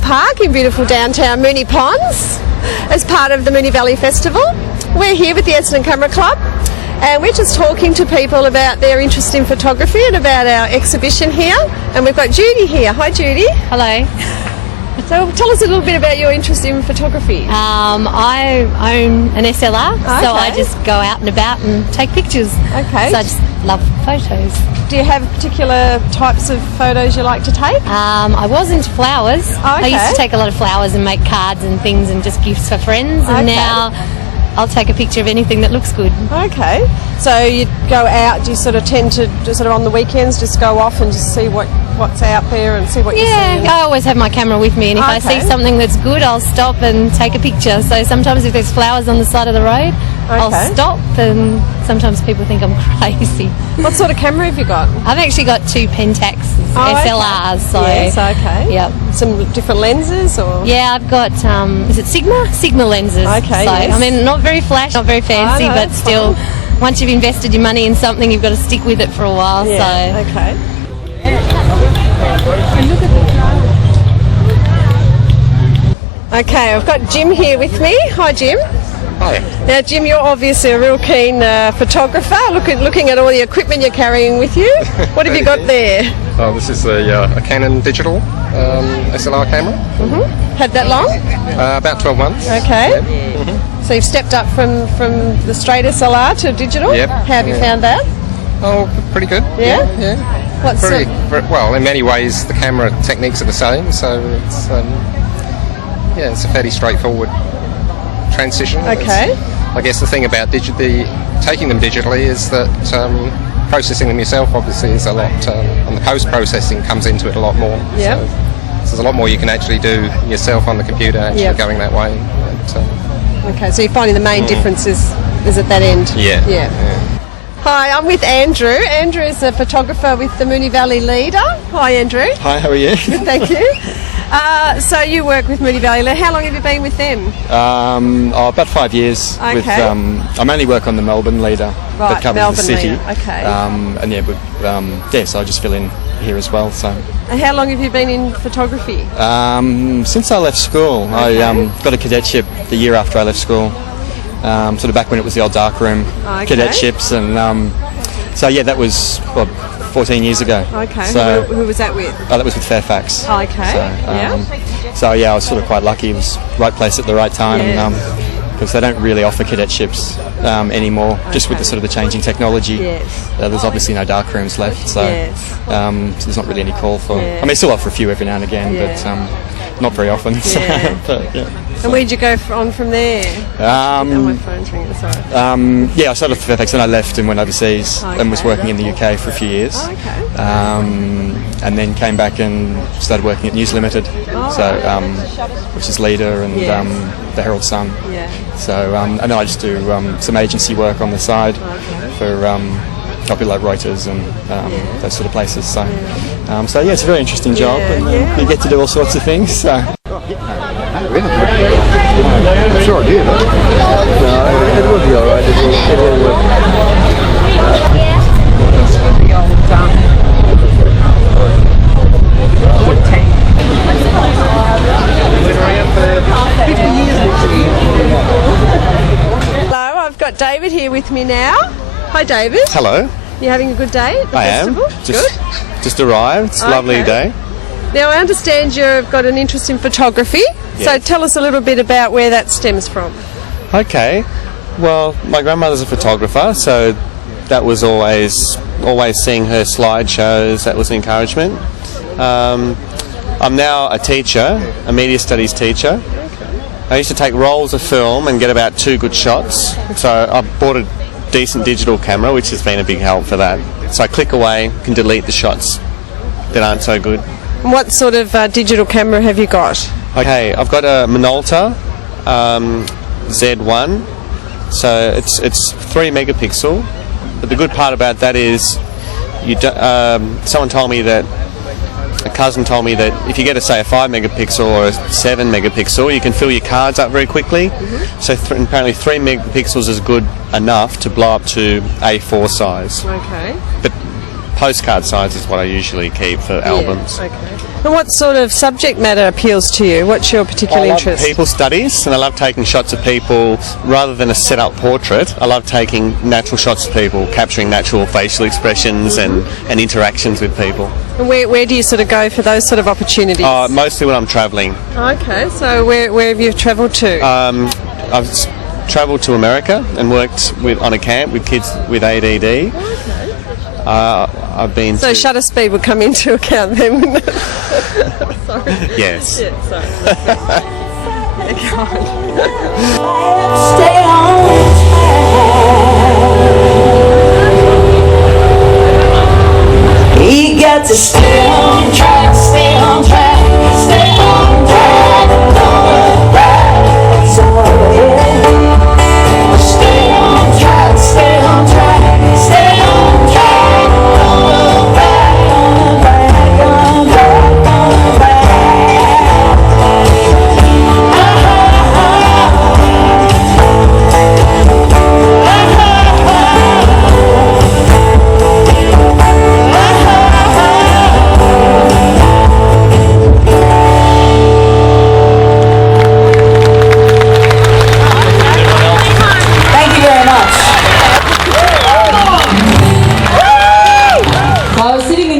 Park in beautiful downtown Moonee Ponds as part of the Moonee Valley Festival. We're here with the Essendon Camera Club and we're just talking to people about their interest in photography and about our exhibition here, and we've got Judy here. Hi Judy. Hello. So tell us a little bit about your interest in photography. I own an SLR, so I just go out and about and take pictures. Okay. So I just love photos. Do you have particular types of photos you like to take? I was into flowers. I used to take a lot of flowers and make cards and things and just gifts for friends, and now I'll take a picture of anything that looks good. Okay. So you go out, do you sort of tend to just sort of on the weekends just go off and just see what's out there and see what you see? Yeah, I always have my camera with me, and if I see something that's good, I'll stop and take a picture. So sometimes if there's flowers on the side of the road, I'll stop, and sometimes people think I'm crazy. What sort of camera have you got? I've actually got two Pentax SLRs. So yes, okay. Yep. Some different lenses, or? Yeah, I've got, is it Sigma lenses. Okay, so, yes. I mean, not very flash, not very fancy, but still, once you've invested your money in something, you've got to stick with it for a while. Yeah, so. okay. Okay, I've got Jim here with me. Hi, Jim. Hi. Now, Jim, you're obviously a real keen photographer. Looking at all the equipment you're carrying with you. What have you got there? Oh, this is a Canon digital SLR camera. Had that long? About 12 months. Okay. Yeah. So you've stepped up from the straight SLR to digital? Yep. How have you found that? Oh, pretty good. Yeah? Yeah. What's well, in many ways, the camera techniques are the same, so it's it's a fairly straightforward transition. Okay. I guess the thing about taking them digitally is that processing them yourself obviously is a lot, and the post-processing comes into it a lot more. Yeah. So there's a lot more you can actually do yourself on the computer, actually going that way. Okay, so you're finding the main difference is at that end? Yeah. Hi, I'm with Andrew. Andrew is a photographer with the Moonee Valley Leader. Hi, Andrew. Hi, how are you? Good, thank you. So you work with Moonee Valley Leader. How long have you been with them? About 5 years. Okay. With, I mainly work on the Melbourne Leader that covers Melbourne the city. Leader. Okay. So I just fill in here as well. So. And how long have you been in photography? Since I left school. I got a cadetship the year after I left school. Sort of back when it was the old darkroom cadetships, and that was 14 years ago. Okay. So, who was that with? That was with Fairfax. Okay. So I was sort of quite lucky. It was right place at the right time. Yeah. And, because they don't really offer cadetships anymore, just with the sort of the changing technology. Yes. There's obviously no dark rooms left, so, so there's not really any call for... I mean, still offer a few every now and again, but not very often. So, but, and where'd you go on from there? My phone's ringing, sorry. I started off Fairfax and I left and went overseas and was working in the UK for a few years. And then came back and started working at News Limited, which is Leader and the Herald Sun. So and then I just do some agency work on the side for people like Reuters and those sort of places. So it's a very interesting job, and you get to do all sorts of things. So. I'm sure I did. No, it will be alright. It will work. Hello, I've got David here with me now. Hi, David. Hello. You having a good day at the festival? Just arrived. It's a lovely day. Now, I understand you've got an interest in photography, so tell us a little bit about where that stems from. Okay. Well, my grandmother's a photographer, so that was always seeing her slideshows. That was an encouragement. I'm now a teacher, a media studies teacher. I used to take rolls of film and get about 2 good shots, so I bought a decent digital camera, which has been a big help for that. So I click away, can delete the shots that aren't so good. What sort of digital camera have you got? Okay, I've got a Minolta Z1, so it's 3 megapixel. But the good part about that is, a cousin told me that if you get say a 5 megapixel or a 7 megapixel, you can fill your cards up very quickly. So apparently 3 megapixels is good enough to blow up to A4 size. Okay. But postcard size is what I usually keep for albums. Okay. And what sort of subject matter appeals to you? What's your particular interest? I love people studies, and I love taking shots of people rather than a set-up portrait. I love taking natural shots of people, capturing natural facial expressions and interactions with people. And where do you sort of go for those sort of opportunities? Mostly when I'm travelling. Okay, so where have you travelled to? I've travelled to America and worked on a camp with kids with ADD. Okay. I've been so shutter speed would come into account then, wouldn't it? Sorry. Yes. Yeah, sorry. Stay on track. You got to stay on track, stay on track, stay on track. Don't look back. So stay on track, stay on track, stay on track. Don't look back, don't look back, don't look back, don't look back. I was sitting